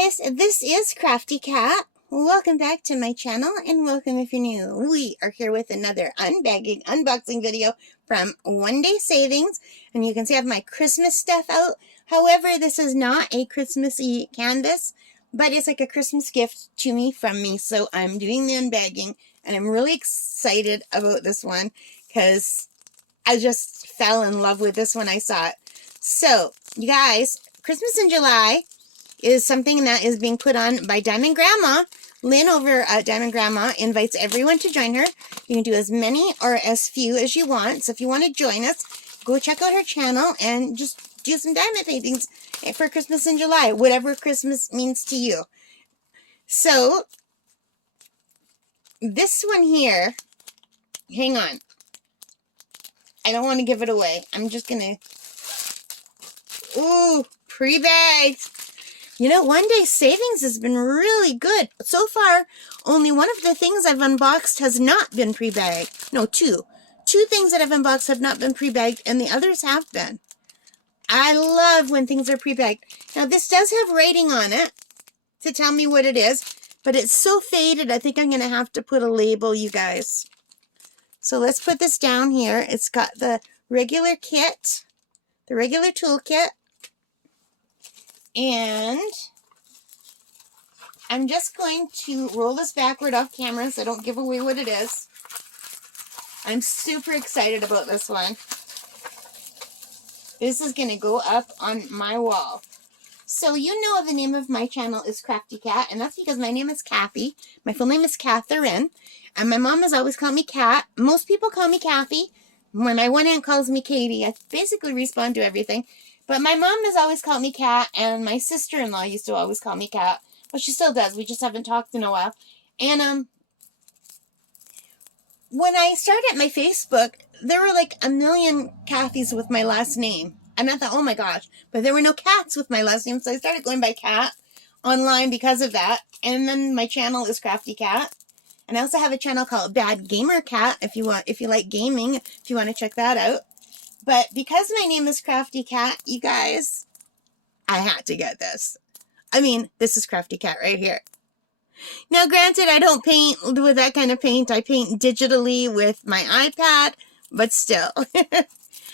guys, this is Crafty Kat. Welcome back to my channel and welcome if you're new. We are here with another unboxing video from OneDaySavings, and you can see I have my Christmas stuff out. However, this is not a Christmassy canvas, but it's like a Christmas gift to me from me, so I'm doing the unbagging and I'm really excited about this one because I just fell in love with this when I saw it. So, you guys, Christmas in July is something that is being put on by Diamond Grandma. Lynn over at Diamond Grandma invites everyone to join her. You can do as many or as few as you want. So if you want to join us, go check out her channel and just do some diamond paintings for Christmas in July, whatever Christmas means to you. So this one here, hang on. I don't want to give it away. I'm just going to, ooh, pre-bagged. You know, OneDaySavings has been really good. So far, only one of the things I've unboxed has not been pre-bagged. No, two. Two things that I've unboxed have not been pre-bagged, and the others have been. I love when things are pre-bagged. Now, this does have writing on it to tell me what it is, but it's so faded, I think I'm going to have to put a label, you guys. So let's put this down here. It's got the regular kit, the regular toolkit. And I'm just going to roll this backward off camera so I don't give away what it is. I'm super excited about this one. This is going to go up on my wall. So you know the name of my channel is Crafty Kat, and that's because my name is Kathy. My full name is Catherine, and my mom has always called me Kat. Most people call me Kathy. When my one aunt calls me Katie, I basically respond to everything. But my mom has always called me Kat, and my sister-in-law used to always call me Kat. Well, she still does. We just haven't talked in a while. And when I started my Facebook, there were like a million Kathys with my last name. And I thought, oh my gosh. But there were no Kats with my last name, so I started going by Kat online because of that. And then my channel is Crafty Kat. And I also have a channel called Bad Gamer Cat if you like gaming, if you want to check that out. But because my name is Crafty Kat, you guys, I had to get this. I mean, this is Crafty Kat right here. Now, granted, I don't paint with that kind of paint. I paint digitally with my iPad, but still.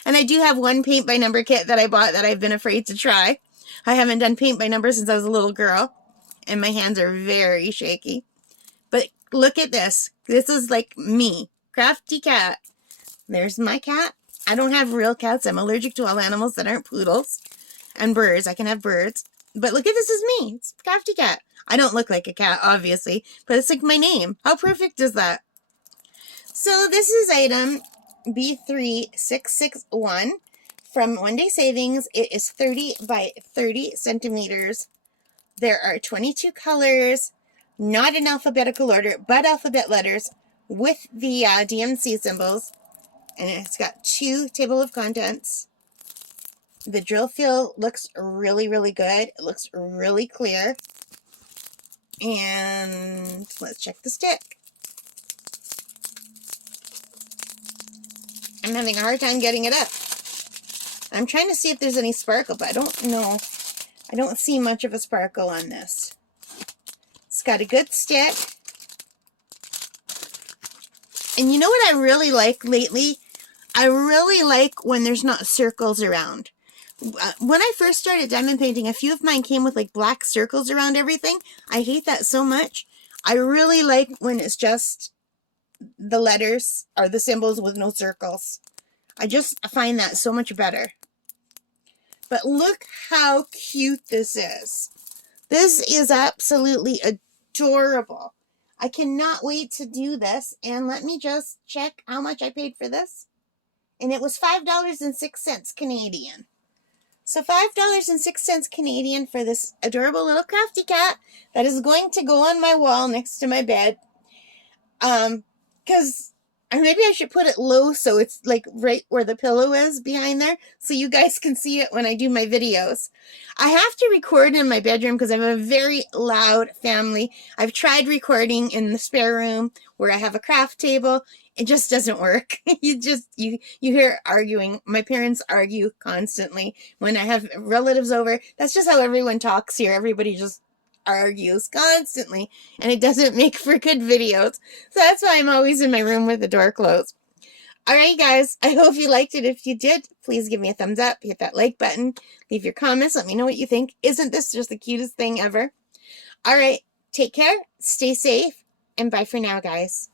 And I do have one paint by number kit that I bought that I've been afraid to try. I haven't done paint by number since I was a little girl, and my hands are very shaky. But look at this. This is like me, Crafty Kat. There's my cat. I don't have real cats. I'm allergic to all animals that aren't poodles. And birds. I can have birds. But look at this is me. It's Crafty Kat. I don't look like a cat, obviously. But it's like my name. How perfect is that? So this is item B3661 from OneDaySavings. It is 30 by 30 centimeters. There are 22 colors. Not in alphabetical order, but alphabet letters with the DMC symbols. And it's got 2 table of contents. The drill feel looks really, really good. It looks really clear. And let's check the stick. I'm having a hard time getting it up. I'm trying to see if there's any sparkle, but I don't know. I don't see much of a sparkle on this. It's got a good stick. And you know what I really like lately? I really like when there's not circles around. When I first started diamond painting, a few of mine came with like black circles around everything. I hate that so much. I really like when it's just the letters or the symbols with no circles. I just find that so much better. But look how cute this is. This is absolutely adorable. I cannot wait to do this. And let me just check how much I paid for this. And it was $5.06 Canadian. So $5.06 Canadian for this adorable little Crafty Kat that is going to go on my wall next to my bed. Because maybe I should put it low so it's like right where the pillow is behind there so you guys can see it when I do my videos. I have to record in my bedroom because I'm a very loud family. I've tried recording in the spare room where I have a craft table. It just doesn't work. You hear arguing. My parents argue constantly when I have relatives over. That's just how everyone talks here. Everybody just argues constantly, and it doesn't make for good videos. So that's why I'm always in my room with the door closed. Alright guys, I hope you liked it. If you did, please give me a thumbs up, hit that like button, leave your comments, let me know what you think. Isn't this just the cutest thing ever? Alright, take care, stay safe, and bye for now, guys.